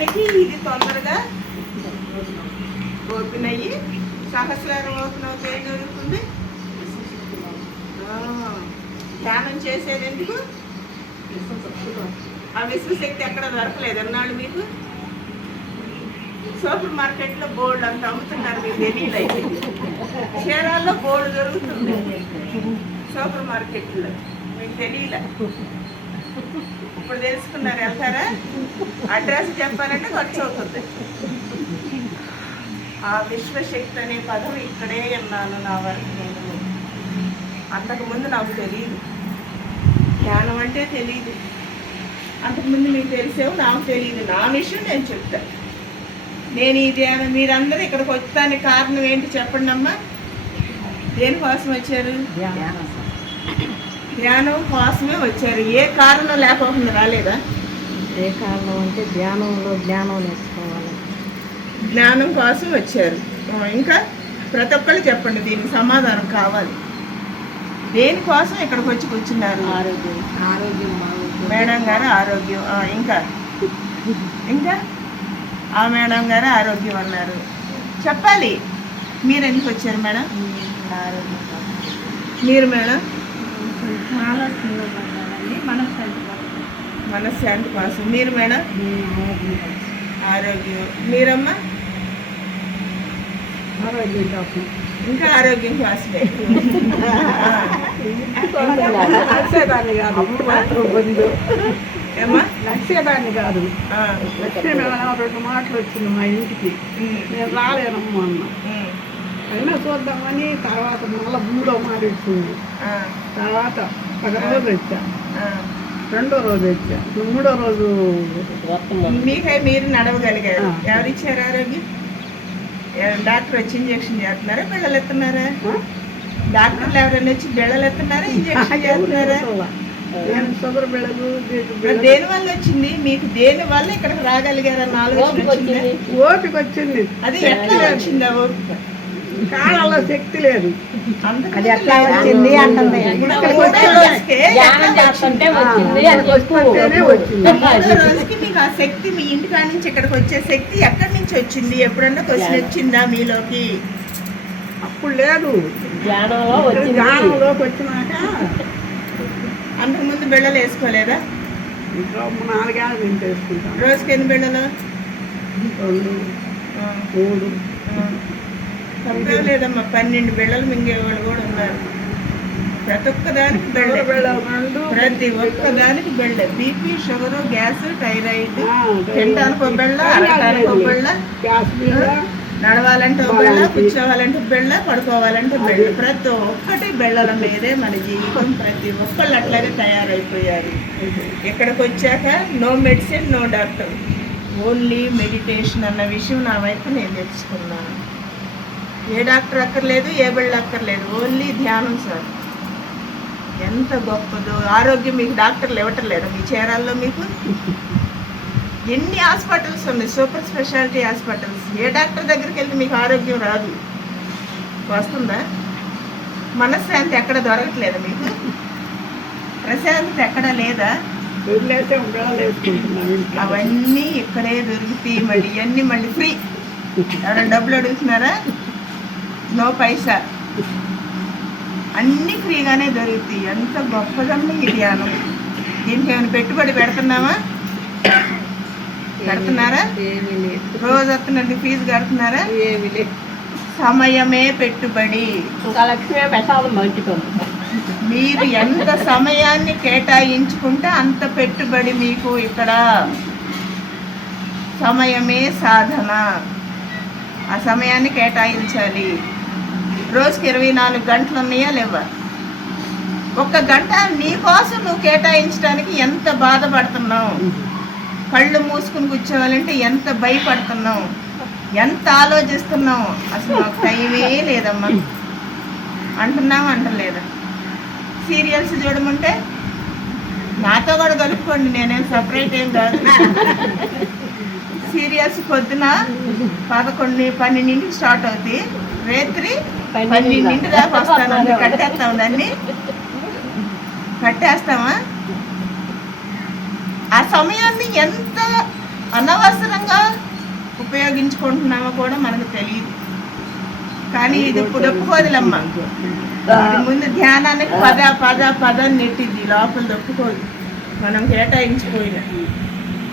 మనకి ఇది తొందరగా ఓపెన్ అయ్యి సహస్రారం ఓపెన్ అవుతే ఏం జరుగుతుంది? ధ్యానం చేసేది ఎందుకు? ఆ విశ్వశక్తి ఎక్కడ దొరకలేదు అన్నాడు మీకు? సూపర్ మార్కెట్లో బోల్డ్ అంత అమ్ముతున్నారు మీకు తెలియదు అయితే. చీరాల్లో బోల్డ్ దొరుకుతుంది. సూపర్ మార్కెట్లో. మీకు తెలియలే ఇప్పుడు తెలుసుకున్నారు వెళ్తారా? అడ్రస్ చెప్పాలంటే ఖర్చు అవుతుంది. ఆ విశ్వశక్తి అనే పదం ఇక్కడే విన్నాను నా వరకు నేను. అంతకుముందు నాకు తెలియదు జ్ఞానం అంటే తెలియదు అంతకుముందు మీకు తెలిసేవు నాకు తెలియదు నా విషయం నేను చెప్తా. నేను ఈ ధ్యానం మీరందరూ ఇక్కడికి వచ్చడానికి కారణం ఏంటి చెప్పండి అమ్మా దేనికోసం వచ్చారు? ధ్యానం కోసమే వచ్చారు. ఏ కారణం లేకోకుండా రాలేదా? ఏ కారణం అంటే ధ్యానంలో జ్ఞానం నేర్చుకోవాలి. జ్ఞానం కోసం వచ్చారు. ఇంకా ప్రతి ఒక్కళ్ళు చెప్పండి దీనికి సమాధానం కావాలి. దేనికోసం ఇక్కడికి వచ్చి కూర్చున్నారు? ఆరోగ్యం. ఆరోగ్యం మేడం గారు ఆరోగ్యం. ఇంకా? ఇంకా? ఆ మేడం గారు ఆరోగ్యం అన్నారు. చెప్పాలి. మీరు ఎందుకు వచ్చారు మేడం? ఆరోగ్యం మీరు మేడం? మనశ్శాంతి కోసం మీరు మేడం? ఆరోగ్యం మీరమ్మా? ఆరోగ్యం కోసం. ఇంకా ఆరోగ్యం కోసమే లక్ష్యదాన్ని కాదు. మాత్రం బంధు ఏమ్మా? లక్ష్యదాన్ని కాదు. ఆ, లక్ష్యం ఏమైనా రెండు మాటలు వచ్చింది మా ఇంటికి. నేను రాలేనమ్మా అన్న. అయినా చూద్దామని తర్వాత మళ్ళీ మూడో ఆ, తర్వాత ఒక రోజు వచ్చా ఆ. రెండో రోజు వచ్చా మూడో రోజు మీకై మీరు నడవగలిగారు. ఎవరిచ్చారు ఆరోగ్యం? డాక్టర్ వచ్చి ఇంజక్షన్ చేస్తున్నారా బిళ్ళలు ఎత్తున్నారా? డాక్టర్లు ఎవరైనా వచ్చి బిళ్ళలు ఎత్తున్నారా ఇంజక్షన్ చేస్తున్నారా? షుగర్ బిళ్ళలు దేని వల్ల వచ్చింది? మీకు దేని వల్ల ఇక్కడికి ఆలోచన వచ్చిందా? ఓపిక వచ్చింది. అది ఎట్లా వచ్చింది ఆ ఓపిక? కాళ్ళలో శక్తి లేదు. అది ఎట్లా వచ్చింది అంటుంది. శక్తి మీ ఇంటికాడ నుంచి ఇక్కడికి వచ్చే శక్తి ఎక్కడి నుంచి వచ్చింది? ఎప్పుడన్నా క్వశ్చన్ వచ్చిందా మీలోకి? అప్పుడు లేదు. జ్ఞానంలోకి వచ్చినాక అంతకు ముందు బిళ్ళలు వేసుకోలేదా? నాలుగేళ్ళు నేను రోజుకి ఎన్ని బిళ్ళలు? రెండు మూడు. తప్పే లేదమ్మా పన్నెండు బిళ్ళలు మింగేవాళ్ళు కూడా ఉన్నారు. ప్రతి ఒక్క దానికి బిళ్ళ ప్రతి ఒక్క దానికి బిళ్ళ. బీపీ షుగర్ గ్యాస్ థైరాయిడ్ తినడానికి ఒక బిళ్ళ అరగడానికి ఒక బిళ్ళ నడవాలంటే ఒక బిళ్ళ కూర్చోవాలంటే బిళ్ళ పడుకోవాలంటే బిళ్ళ. ప్రతి ఒక్కటి బిళ్ళల మీదే మన జీవితం ప్రతి ఒక్కళ్ళు అట్లాగే తయారైపోయారు. ఇక్కడికి వచ్చాక no medicine no doctor only meditation అన్న విషయం నా వైపు నేను తెలుసుకున్నాను ఏ డాక్టర్ అక్కర్లేదు ఏ బిళ్ళ అక్కర్లేదు. ఓన్లీ ధ్యానం సార్. ఎంత గొప్పదో. ఆరోగ్యం మీకు డాక్టర్లు ఇవ్వటం లేదు మీ చీరాల్లో మీకు ఎన్ని హాస్పిటల్స్ ఉన్నాయి? Super speciality hospitals. ఏ డాక్టర్ దగ్గరికి వెళ్తే మీకు ఆరోగ్యం రాదు? వస్తుందా? మనశ్శాంతి ఎక్కడ దొరకట్లేదు మీకు? ప్రశాంతత ఎక్కడ లేదా? అవన్నీ ఇక్కడే దొరుకుతాయి మళ్ళీ. ఇవన్నీ మళ్ళీ ఫ్రీ. ఎవరైనా డబ్బులు అడుగుతున్నారా? నో పైసా అన్నీ ఫ్రీగానే దొరుకుతాయి. ఎంత గొప్పదమ్మా ఈ ధ్యానం దీనికి ఏమైనా పెట్టుబడి పెడుతున్నామా కడుతున్నారా రోజు వస్తున్నట్టు ఫీజు కడుతున్నారా? ఏమీ లేదు. సమయమే పెట్టుబడి. మీరు ఎంత సమయాన్ని కేటాయించుకుంటే అంత పెట్టుబడి మీకు ఇక్కడ. సమయమే సాధన. ఆ సమయాన్ని కేటాయించాలి. రోజుకి ఇరవై నాలుగు గంటలు ఉన్నాయా లేవా? ఒక్క గంట నీ కోసం నువ్వు కేటాయించడానికి ఎంత బాధపడుతున్నావు? కళ్ళు మూసుకుని కూర్చోవాలంటే ఎంత భయపడుతున్నావు? ఎంత ఆలోచిస్తున్నావు? అసలు నాకు టైమే లేదమ్మా. అంటున్నావు అంటలేదా? సీరియల్స్ చూడమంటే నాతో కూడా కలుపుకోండి నేనేం సపరేట్ ఏం కాదు. సీరియల్స్ పొద్దున పదకొండు పన్నెండింటికి స్టార్ట్ అవుతాయి. రాత్రి పన్నెండింటి దాకా వస్తాను కట్టేస్తాం దాన్ని కట్టేస్తామా? ఆ సమయాన్ని ఎంత అనవసరంగా ఉపయోగించుకుంటున్నామో కూడా మనకు తెలియదు. కానీ ఇది ఇది ముందు ధ్యానానికి పద పద పద నెట్టింది లోపల ఒప్పుకోదు మనం కేటాయించిపోయిన.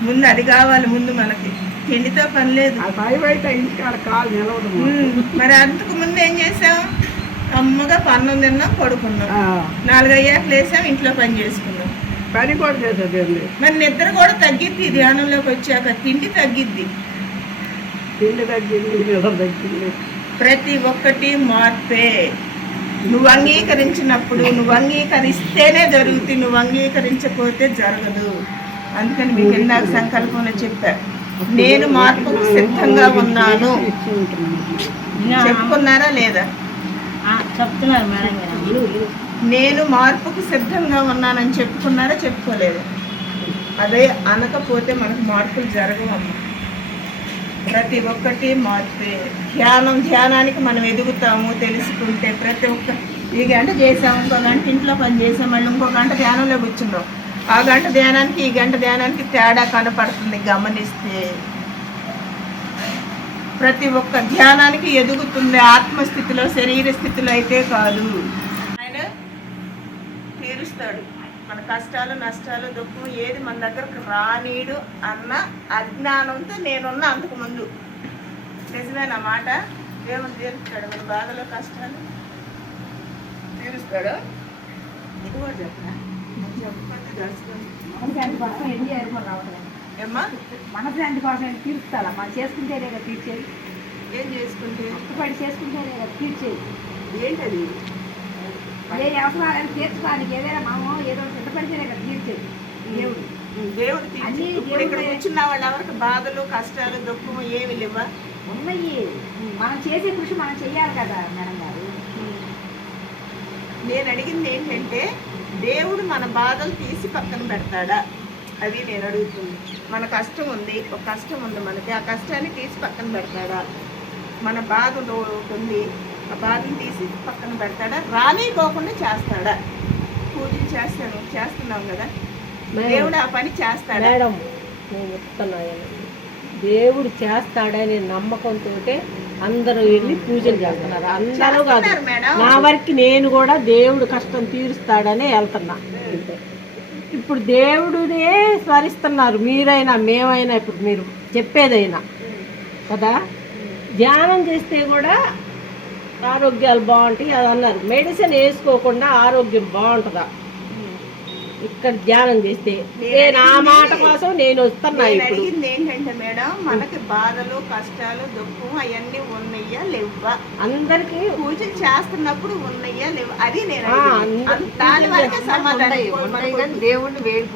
ముందు అది కావాలి ముందు మనకి. తిండితో పని లేదు. ఆ ఇంటికాడ కాలు నిలవదు మరి అంతకు ముందు ఏం చేసాం? అమ్మగా పన్నం తిన్నాం పడుకున్నాం. నాలుగయ్యాక లేసాం ఇంట్లో పని చేసుకున్నాం. పని కూడా చేసేదండి మరి నిద్ర కూడా తగ్గిద్ది ధ్యానంలోకి వచ్చాక తిండి తగ్గిద్ది. తిండి తగ్గింది నిద్ర తగ్గింది. ప్రతి ఒక్కటి మార్పే. నువ్వు అంగీకరించినప్పుడు నువ్వు అంగీకరిస్తేనే జరుగుతుంది నువ్వు అంగీకరించకపోతే జరగదు. అందుకని మీకు ఇందాక సంకల్పంలో చెప్పా. నేను మార్పుకు సిద్ధంగా ఉన్నాను. చెప్పుకున్నారా లేదా? చెప్తున్నారు మేడం నేను మార్పుకు సిద్ధంగా ఉన్నానని చెప్పుకున్నారా చెప్పుకోలేదు? అదే అనకపోతే మనకు మార్పులు జరగవమ్మా. ప్రతి ఒక్కటి మార్పే. ధ్యానం ధ్యానానికి మనం ఎదుగుతాము తెలుసుకుంటే ప్రతి ఒక్క ఈ గంట చేసాము ఇంకో గంట ఇంట్లో పని చేసాం మళ్ళీ ఇంకో గంట ధ్యానంలో కూర్చున్నాం ఆ గంట ధ్యానానికి ఈ గంట ధ్యానానికి తేడా కనపడుతుంది. గమనిస్తే ప్రతి ఒక్క ధ్యానానికి ఎదుగుతుంది ఆత్మస్థితిలో శరీర స్థితిలో అయితే కాదు. ఆయన తీరుస్తాడు. మన కష్టాలు నష్టాలు దుఃఖం ఏది మన దగ్గరకు రానీడు అన్న అజ్ఞానంతో నేనున్న అంతకు ముందు నిజమేనా మాట? దేవుడు తీరుస్తాడు. మన బాధలో కష్టాలు తీరుస్తాడు. ఇది కూడా మనశాంతి కోసం చేయాలి రావట్లేదు ఏమ్మా? మనశాంతి కోసం ఏం తీరుస్తారా మనం చేసుకుంటేనే కదా తీర్చేది. ఏం చేసుకుంటే? చేసుకుంటేనే కదా తీర్చేది. ఏంటది? ఏ అవసరాలను తీర్చడానికి ఏదైనా మనము ఏదో సిద్ధపడితేనే కదా తీర్చేది. దేవుడు. దేవుడు తీర్చి అన్నీ ఇప్పుడు ఇక్కడ దేవుడే. కూర్చున్న వాళ్ళు ఎవరికి బాధలు కష్టాలు దుఃఖం ఏమి లేవా? ఉన్నాయి మనం చేసే కృషి మనం చెయ్యాలి కదా మేడం గారు. నేను అడిగింది ఏంటంటే దేవుడు మన బాధలు తీసి పక్కన పెడతాడా? అది నేను అడుగుతుంది. మన కష్టం ఉంది ఒక కష్టం ఉంది మనకి. ఆ కష్టాన్ని తీసి పక్కన పెడతాడా? మన బాధ ఒకటి ఉంది. ఆ బాధను తీసి పక్కన పెడతాడా? రానిపోకుండా చేస్తాడా? పూజలు చేస్తాను చేస్తున్నాం కదా? దేవుడు ఆ పని చేస్తాడా? మేడం నేను చెప్తున్నాను దేవుడు చేస్తాడనే నమ్మకంతో అందరూ వెళ్ళి పూజలు చేస్తున్నారు. అందరూ కాదు. నా వరకు నేను కూడా దేవుడు కష్టం తీరుస్తాడనే వెళ్తున్నా. ఇప్పుడు దేవుడినే స్మరిస్తున్నారు. మీరైనా మేమైనా ఇప్పుడు మీరు చెప్పేదైనా. కదా? ధ్యానం చేస్తే కూడా ఆరోగ్యాలు బాగుంటాయి అది అన్నారు. మెడిసిన్ వేసుకోకుండా ఆరోగ్యం బాగుంటుందా? ఇక్కడ ధ్యానం చేస్తే నేను ఆ మాట కోసం నేను వస్తున్నా అడిగింది ఏంటంటే మేడం మనకి బాధలు కష్టాలు దుఃఖం అవన్నీ ఉన్నాయా లేవా అందరికీ పూజలు చేస్తున్నప్పుడు ఉన్నాయా లేవా అది నేను దాని వరకే సమాధానం దేవుణ్ణి వేడి